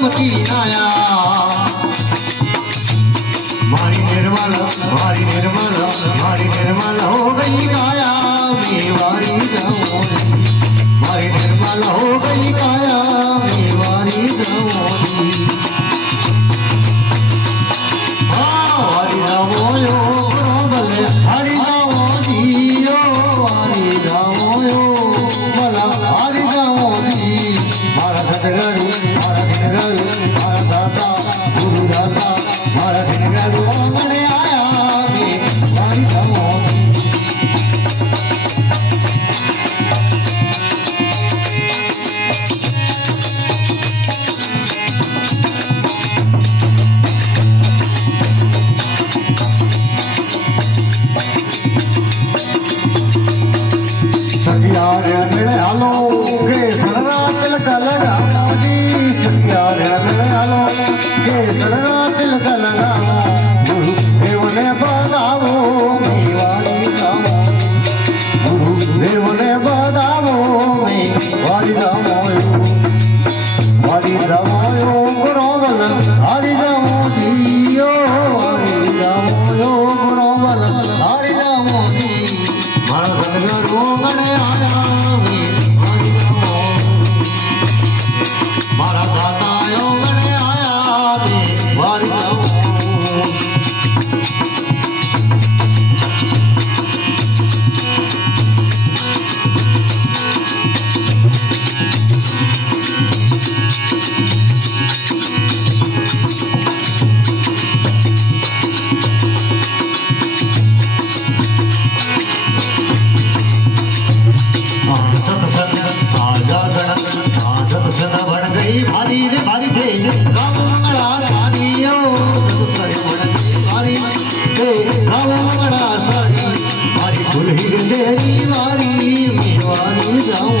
गोमती नाया मारी निर्मल हो गई काया मेवारी जमोरी मारी निर्मल हो गई काया मेवारी जमोरी हरि रामोयो बले हरि रामो जियो हरि रामोयो बला हरि रामो जी मारा सतगुरु मारा दिनगुरु मारा दाता गुरु दाता मारा दिनगुरु मने आया में हरि रामो सखियारे मिले आलो के सरना तिलक लगाओ जी सखियारे मिले आलो के सरना तिलक लगाओ गुरु देव ने बताओ मेवारी जाओ गुरु देव ने बताओ मेवारी जाओ गुरु बल हरि जाओ जियो हरि जाओ गुरु बल हरि जाओ जी मारो सतगुरु गणे आया मेवारी जाओ मारा दाता यो गणे आया मेवारी जाओ भारी रे भारी थे गाँव मंगला सारियो भारी थे गाँव मंगला सारी भारी दुल्ही तेरी वारी मेवारी जाओ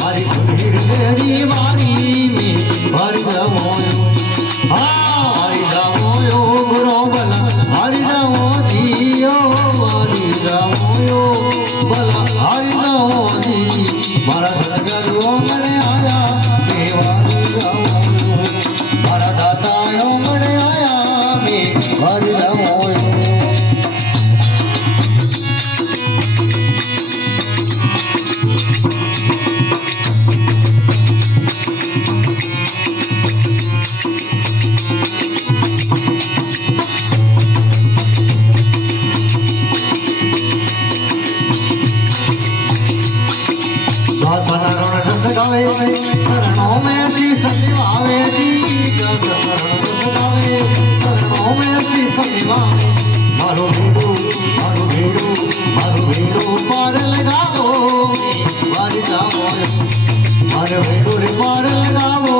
भारी दुल्ही तेरी वारी मेवारी जाओ हरि जाओ यो गुरु बला हरि जाओ जियो हरि जाओ यो बला हरि जाओ जी मारा सतगुरु मने आया मेवारी जाओ मारा दाता यो मने आया मेवारी जाओ शरणों में शीश निभावे जी शरण गावे शरणों में शीश निभावे मारो भेड़ो पार लगाओ वारी जाओ मारो भेड़ो रे पार लगाओ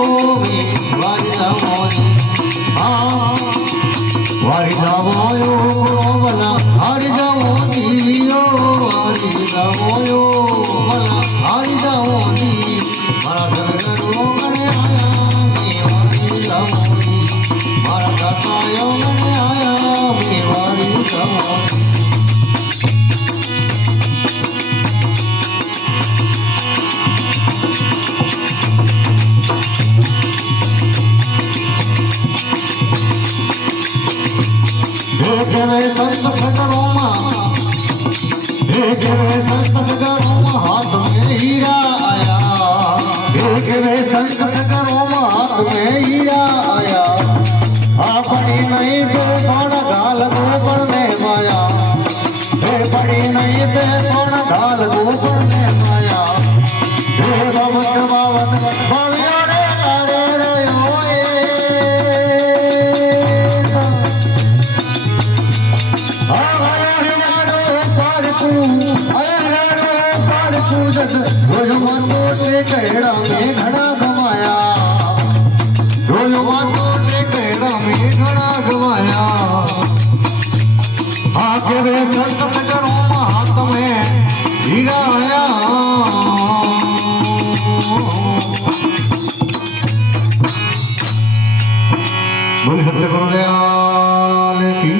वारी जाओ वारी जाओ यो बला हरि जाओ जियो हरि जाओ यो बला हरि जाओ जी मारा सतगुरु गणे आया मेवारी जाओ मारा दाता यो गणे आया मेवारी जाओ संत सगरों हाथ में हीरा आया संत सगरों हाथ में हीरा आया अपनी नहीं पे थोड़ा गाल गोबर ने पाया बड़ी नहीं पे थोड़ा गाल गोबर ने पाया बाबत बाविया रे रे रे ओए कहड़ा में घड़ा गवाया कहड़ा में घड़ा गवाया आके वे संत करो हाथ में हीरा आया बोले सत्य गुरुदयाल की